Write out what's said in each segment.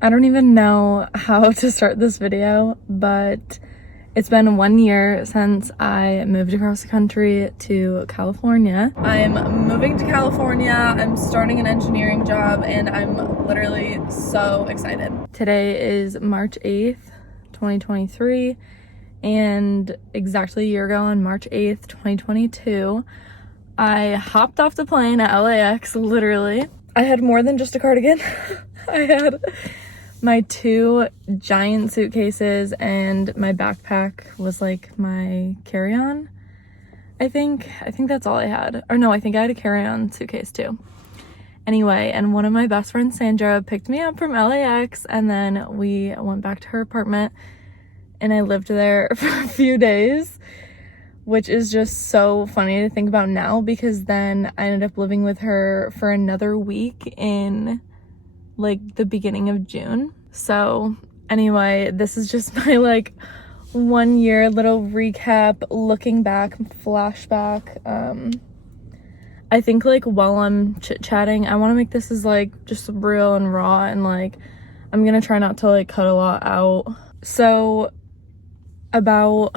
I don't even know how to start this video, but it's been 1 year since I moved across the country to California. I'm moving to California, I'm starting an engineering job, and I'm literally so excited. Today is March 8th, 2023, and exactly a year ago on March 8th, 2022, I hopped off the plane at LAX, literally. I had more than just a cardigan. I had my 2 giant suitcases and my backpack was like my carry-on. I think that's all I had. Or no, I think I had a carry-on suitcase too. Anyway, and one of my best friends, Sandra, picked me up from LAX, and then we went back to her apartment and I lived there for a few days, which is just so funny to think about now, because then I ended up living with her for another week in like the beginning of June. So anyway, this is just my like 1 year little recap, looking back, flashback. I think like while I'm chit-chatting, I want to make this as like just real and raw, and like I'm gonna try not to like cut a lot out. So about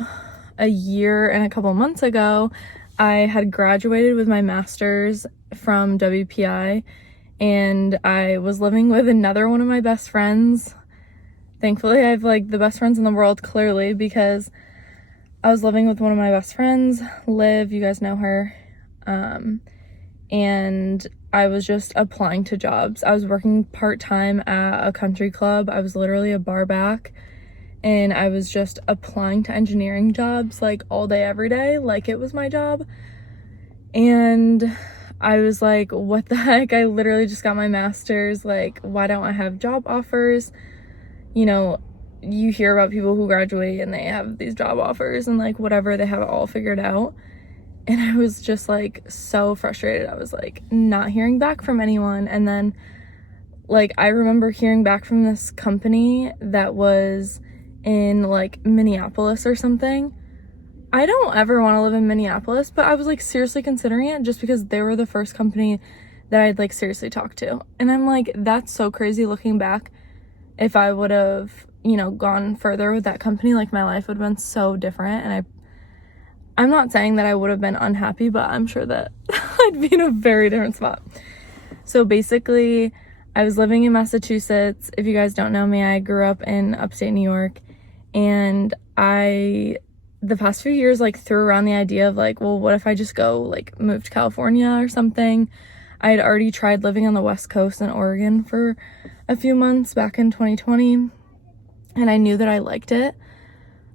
a year and a couple months ago, I had graduated with my master's from WPI, and I was living with another one of my best friends. Thankfully, I have like the best friends in the world, clearly, because I was living with one of my best friends, Liv, you guys know her, and I was just applying to jobs. I was working part-time at a country club. I was literally a bar back, and I was just applying to engineering jobs like all day, every day, like it was my job. And I was like, what the heck? I literally just got my master's. Like, why don't I have job offers? You know, you hear about people who graduate and they have these job offers and like whatever, they have it all figured out. And I was just like so frustrated. I was like not hearing back from anyone. And then like I remember hearing back from this company that was in like Minneapolis or something. I don't ever want to live in Minneapolis, but I was like seriously considering it just because they were the first company that I'd like seriously talked to. And I'm like, that's so crazy looking back. If I would have, you know, gone further with that company, like my life would have been so different. And I'm not saying that I would have been unhappy, but I'm sure that I'd be in a very different spot. So basically, I was living in Massachusetts. If you guys don't know me, I grew up in upstate New York, and the past few years like threw around the idea of like, well, what if I just go like move to California or something? I had already tried living on the West Coast in Oregon for a few months back in 2020, and I knew that I liked it,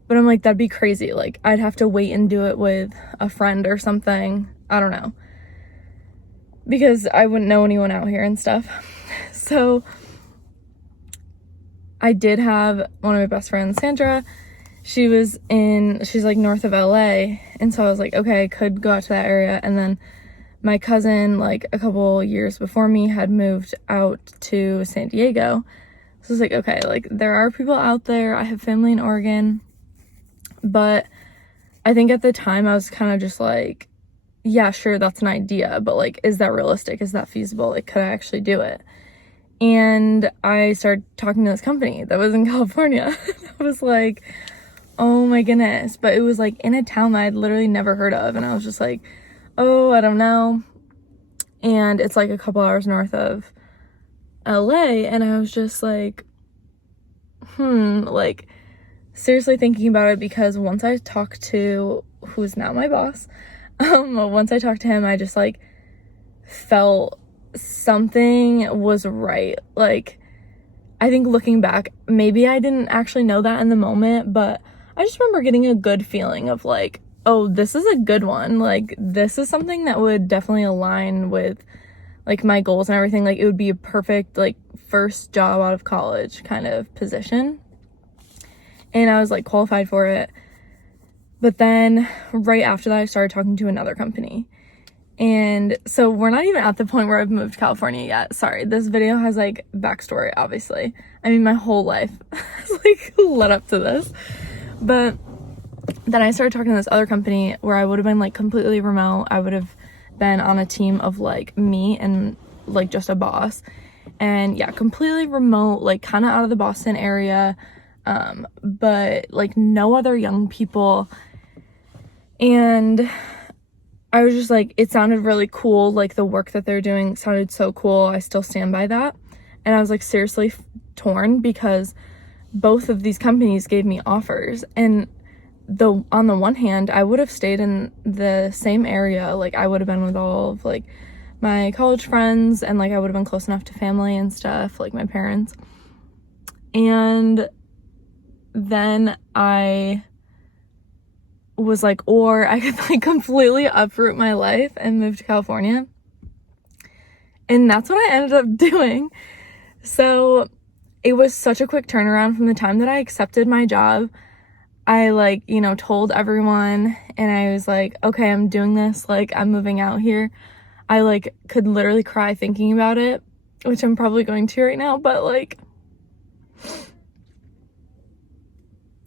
but I'm like, that'd be crazy. Like I'd have to wait and do it with a friend or something. I don't know, because I wouldn't know anyone out here and stuff. So I did have one of my best friends, Sandra. She's like north of LA, and so I was like, okay, I could go out to that area. And then my cousin, like a couple years before me, had moved out to San Diego. So I was like, okay, like there are people out there. I have family in Oregon. But I think at the time I was kind of just like, yeah, sure, that's an idea, but like, is that realistic? Is that feasible? Like, could I actually do it? And I started talking to this company that was in California. I was like, oh my goodness. But it was like in a town that I'd literally never heard of. And I was just like, oh, I don't know. And it's like a couple hours north of LA. And I was just like, like seriously thinking about it, because once I talked to who's now my boss, once I talked to him, I just like felt something was right. Like, I think looking back, maybe I didn't actually know that in the moment, but I just remember getting a good feeling of like, oh, this is a good one. Like, this is something that would definitely align with like my goals and everything. Like, it would be a perfect like first job out of college kind of position. And I was like qualified for it. But then right after that, I started talking to another company. And so we're not even at the point where I've moved to California yet. Sorry, this video has like backstory, obviously. I mean, my whole life has like led up to this. But then I started talking to this other company where I would have been like completely remote. I would have been on a team of like me and like just a boss. And yeah, completely remote, like kind of out of the Boston area, but like no other young people. And I was just like, it sounded really cool. Like the work that they're doing sounded so cool. I still stand by that. And I was like seriously torn because both of these companies gave me offers. And on the one hand, I would have stayed in the same area. Like I would have been with all of like my college friends, and like I would have been close enough to family and stuff, like my parents. And then I was like, or I could like completely uproot my life and move to California. And that's what I ended up doing. So it was such a quick turnaround from the time that I accepted my job. I like, you know, told everyone, and I was like, okay, I'm doing this. Like, I'm moving out here. I like could literally cry thinking about it, which I'm probably going to right now, but like,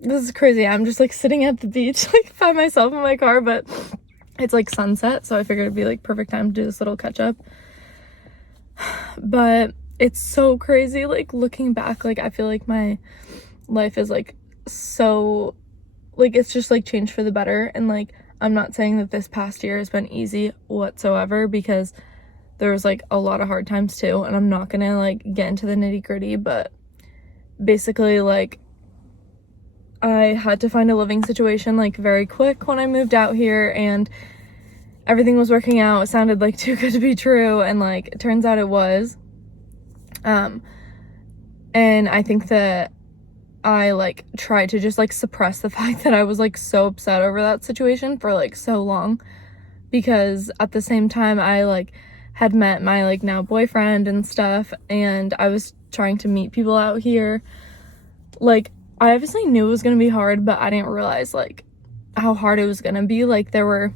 this is crazy. I'm just like sitting at the beach, like by myself in my car, but it's like sunset, so I figured it'd be like perfect time to do this little catch up. But it's so crazy, like looking back, like I feel like my life is like so, like it's just like changed for the better. And like I'm not saying that this past year has been easy whatsoever, because there was like a lot of hard times too, and I'm not gonna like get into the nitty-gritty, but basically like I had to find a living situation like very quick when I moved out here, and everything was working out. It sounded like too good to be true, and like it turns out it was. And I think that I like tried to just like suppress the fact that I was like so upset over that situation for like so long, because at the same time I like had met my like now boyfriend and stuff, and I was trying to meet people out here. Like I obviously knew it was gonna be hard, but I didn't realize like how hard it was gonna be. Like there were,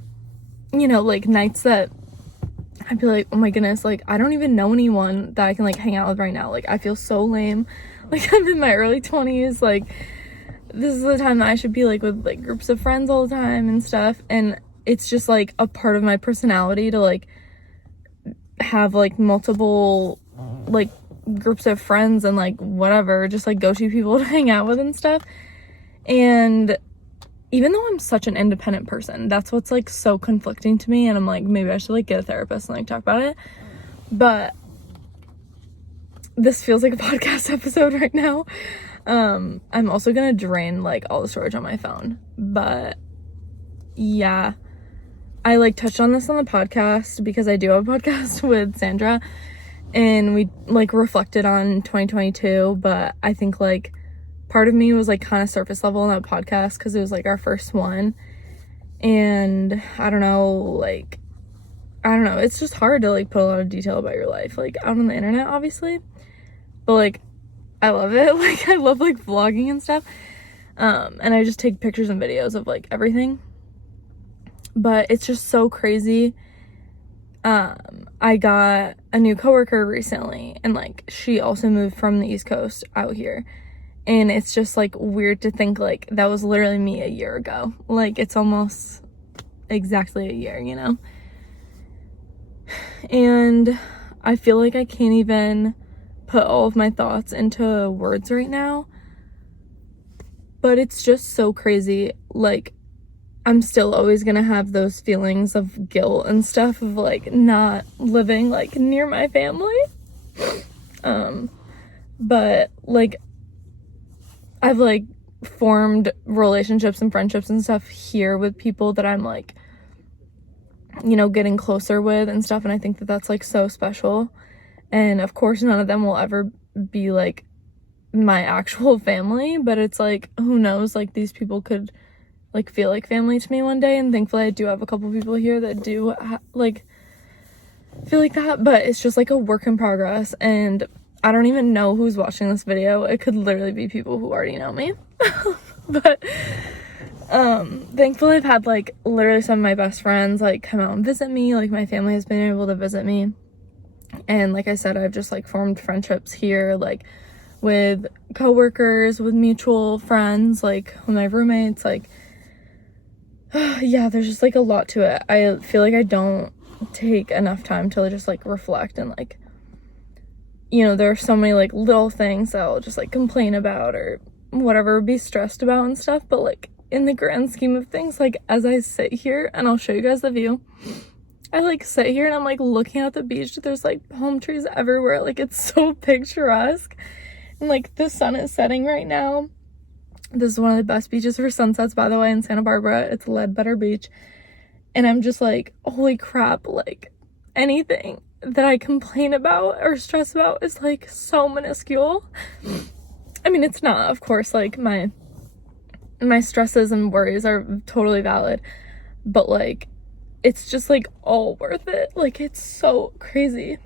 you know, like nights that I'd be like, oh my goodness, like I don't even know anyone that I can like hang out with right now. Like I feel so lame. Like I'm in my early 20s, like this is the time that I should be like with like groups of friends all the time and stuff. And it's just like a part of my personality to like have like multiple like groups of friends and like whatever, just like go-to people to hang out with and stuff. And even though I'm such an independent person, that's what's like so conflicting to me, and I'm like, maybe I should like get a therapist and like talk about it. But this feels like a podcast episode right now. I'm also gonna drain like all the storage on my phone, but yeah, I like touched on this on the podcast because I do have a podcast with Sandra, and we like reflected on 2022, but I think like part of me was like kind of surface level in that podcast because it was like our first one. And I don't know, it's just hard to like put a lot of detail about your life like out on the internet, obviously, but like I love it. Like I love like vlogging and stuff, and I just take pictures and videos of like everything. But it's just so crazy. I got a new coworker recently, and like she also moved from the East Coast out here. And it's just like weird to think like that was literally me a year ago. Like it's almost exactly a year, you know? And I feel like I can't even put all of my thoughts into words right now. But it's just so crazy. Like I'm still always gonna have those feelings of guilt and stuff of like not living like near my family. But like I've like formed relationships and friendships and stuff here with people that I'm like, you know, getting closer with and stuff, and I think that that's like so special. And of course none of them will ever be like my actual family, but it's like, who knows, like these people could like feel like family to me one day. And thankfully I do have a couple people here that do like feel like that, but it's just like a work in progress. And I don't even know who's watching this video. It could literally be people who already know me. But thankfully I've had like literally some of my best friends like come out and visit me. Like my family has been able to visit me, and like I said, I've just like formed friendships here, like with coworkers, with mutual friends, like with my roommates. Like yeah, there's just like a lot to it. I feel like I don't take enough time to just like reflect and like, you know, there are so many, like, little things that I'll just, like, complain about or whatever, be stressed about and stuff, but, like, in the grand scheme of things, like, as I sit here, and I'll show you guys the view, I, like, sit here and I'm, like, looking at the beach, there's, like, palm trees everywhere, like, it's so picturesque, and, like, the sun is setting right now. This is one of the best beaches for sunsets, by the way, in Santa Barbara. It's Ledbetter Beach, and I'm just, like, holy crap, like, anything that I complain about or stress about is, like, so minuscule. I mean, it's not, of course, like, my stresses and worries are totally valid, but, like, it's just, like, all worth it. Like, it's so crazy.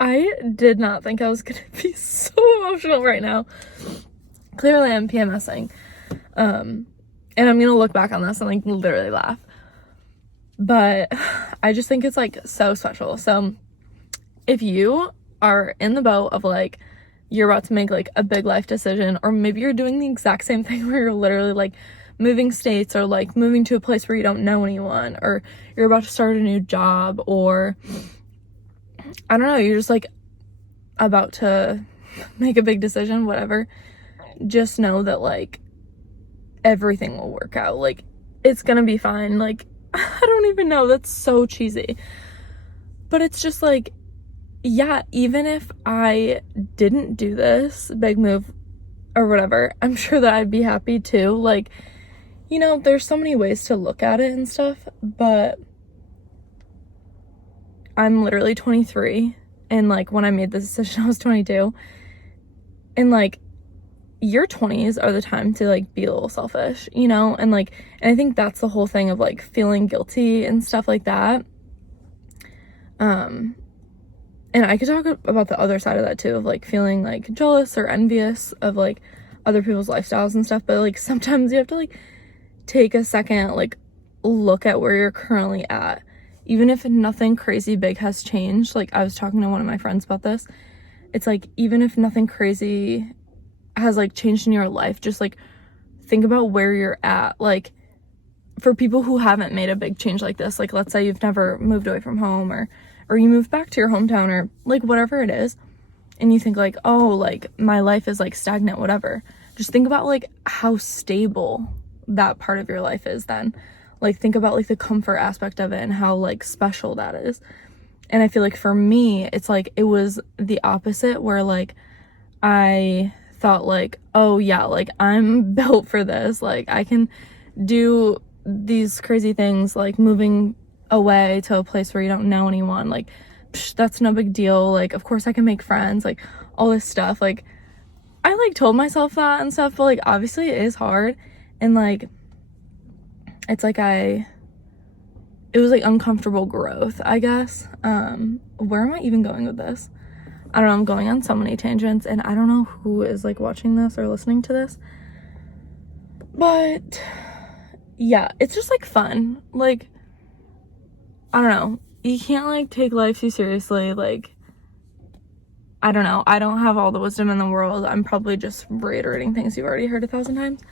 I did not think I was gonna be so emotional right now. Clearly I'm PMSing. And I'm gonna look back on this and, like, literally laugh. But I just think it's, like, so special. So if you are in the boat of, like, you're about to make, like, a big life decision, or maybe you're doing the exact same thing where you're literally, like, moving states, or, like, moving to a place where you don't know anyone, or you're about to start a new job, or I don't know, you're just, like, about to make a big decision, whatever, just know that, like, everything will work out. Like, it's gonna be fine. Like, I don't even know, that's so cheesy, but it's just, like, yeah, even if I didn't do this big move or whatever, I'm sure that I'd be happy too. Like, you know, there's so many ways to look at it and stuff, but I'm literally 23, and, like, when I made this decision I was 22, and, like, your 20s are the time to, like, be a little selfish, you know, and, like, and I think that's the whole thing of, like, feeling guilty and stuff like that. And I could talk about the other side of that too, of, like, feeling, like, jealous or envious of, like, other people's lifestyles and stuff, but, like, sometimes you have to, like, take a second, like, look at where you're currently at, even if nothing crazy big has changed. Like, I was talking to one of my friends about this. It's, like, even if nothing crazy has, like, changed in your life, just, like, think about where you're at. Like, for people who haven't made a big change like this, like, let's say you've never moved away from home, or you moved back to your hometown, or, like, whatever it is, and you think, like, oh, like, my life is, like, stagnant, whatever, just think about, like, how stable that part of your life is then. Like, think about, like, the comfort aspect of it and how, like, special that is. And I feel like for me, it's, like, it was the opposite, where, like, I thought, like, oh yeah, like, I'm built for this, like, I can do these crazy things, like moving away to a place where you don't know anyone, like, psh, that's no big deal, like, of course I can make friends, like, all this stuff. Like, I, like, told myself that and stuff, but, like, obviously it is hard, and, like, it's like it was, like, uncomfortable growth, I guess. Where am I even going with this? I don't know, I'm going on so many tangents, and I don't know who is, like, watching this or listening to this, but yeah, it's just, like, fun. Like, I don't know, you can't, like, take life too seriously. Like, I don't know, I don't have all the wisdom in the world. I'm probably just reiterating things you've already heard 1,000 times,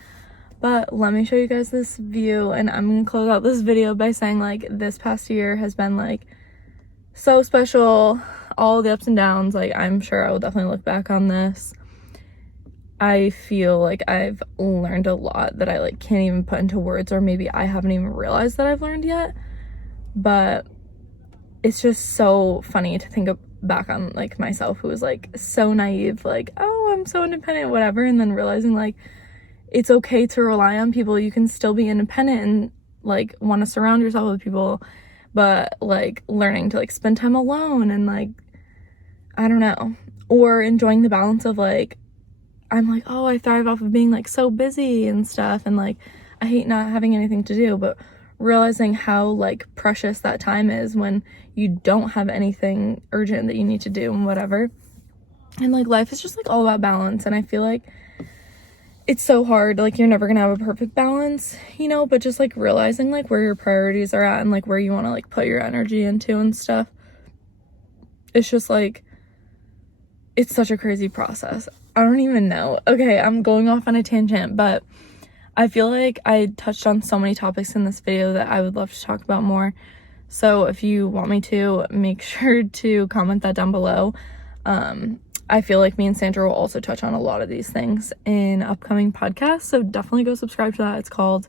but let me show you guys this view, and I'm gonna close out this video by saying, like, this past year has been, like, so special, all the ups and downs. Like, I'm sure I will definitely look back on this. I feel like I've learned a lot that I, like, can't even put into words, or maybe I haven't even realized that I've learned yet, but it's just so funny to think back on, like, myself, who was, like, so naive, like, oh, I'm so independent, whatever, and then realizing, like, it's okay to rely on people. You can still be independent and, like, want to surround yourself with people, but, like, learning to, like, spend time alone, and, like, I don't know, or enjoying the balance of, like, I'm like, oh, I thrive off of being, like, so busy and stuff, and, like, I hate not having anything to do, but realizing how, like, precious that time is when you don't have anything urgent that you need to do and whatever. And, like, life is just, like, all about balance, and I feel like it's so hard. Like, you're never gonna have a perfect balance, you know, but just, like, realizing, like, where your priorities are at and, like, where you want to, like, put your energy into and stuff. It's just, like, it's such a crazy process. I don't even know. Okay, I'm going off on a tangent, but I feel like I touched on so many topics in this video that I would love to talk about more. So if you want me to, make sure to comment that down below. I feel like me and Sandra will also touch on a lot of these things in upcoming podcasts. So definitely go subscribe to that. It's called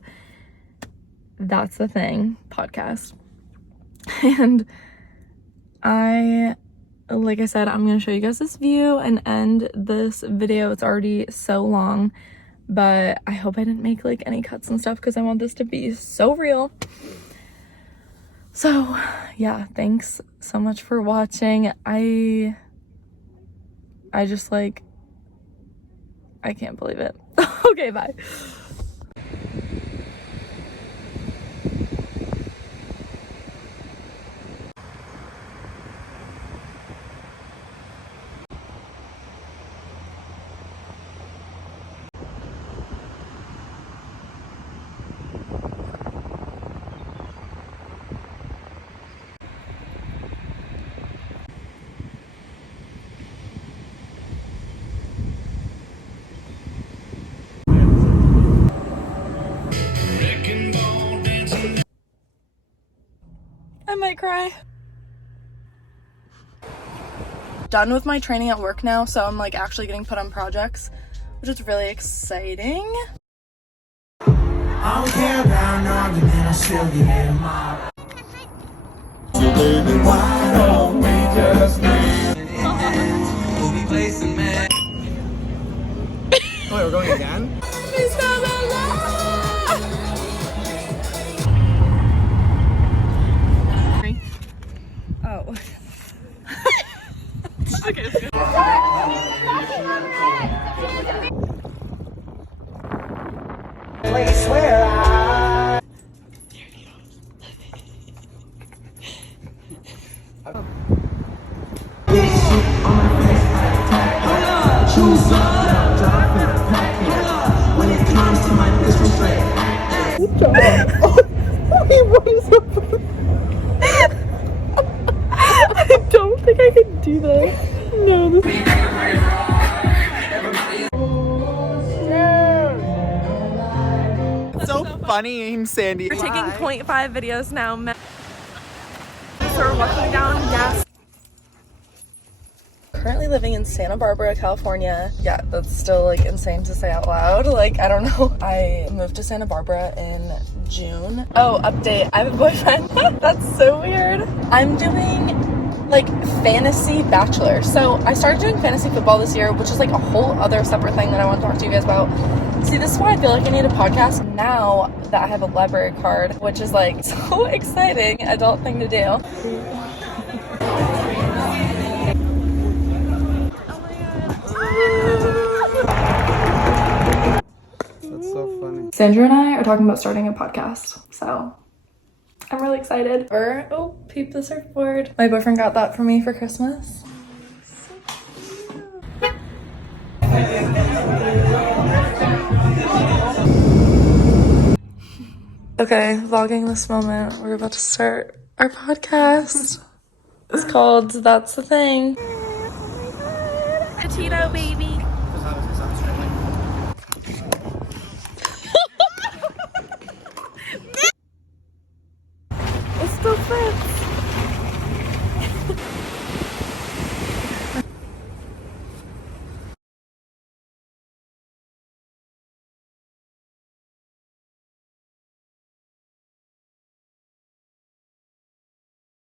That's the Thing podcast. And like I said, I'm going to show you guys this view and end this video. It's already so long, but I hope I didn't make like any cuts and stuff because I want this to be so real. So yeah, thanks so much for watching. I just like, I can't believe it. Okay, bye. I might cry. Done with my training at work now, so I'm like actually getting put on projects, which is really exciting. I don't care about an argument, I'll still get it tomorrow. Why don't we just we'll be placing man. Oh, we're going again? Oh. Okay, let's go. Place where I... When it comes to my disrespect. I don't think I can do that. No, this is so funny, Sandy. We're taking 0.5 videos now. So we're walking down gas. Currently living in Santa Barbara, California. Yeah, that's still like insane to say out loud. Like, I don't know. I moved to Santa Barbara in June. Oh, update. I have a boyfriend. That's so weird. I'm doing like fantasy bachelor. So I started doing fantasy football this year, which is like a whole other separate thing that I want to talk to you guys about. See, this is why I feel like I need a podcast now that I have a library card, which is like so exciting adult thing to do. That's so funny. Sandra and I are talking about starting a podcast, so I'm really excited. Oh, peep the surfboard. My boyfriend got that for me for Christmas. Okay, vlogging this moment. We're about to start our podcast. It's called That's the Thing. A Tito baby. It still fits.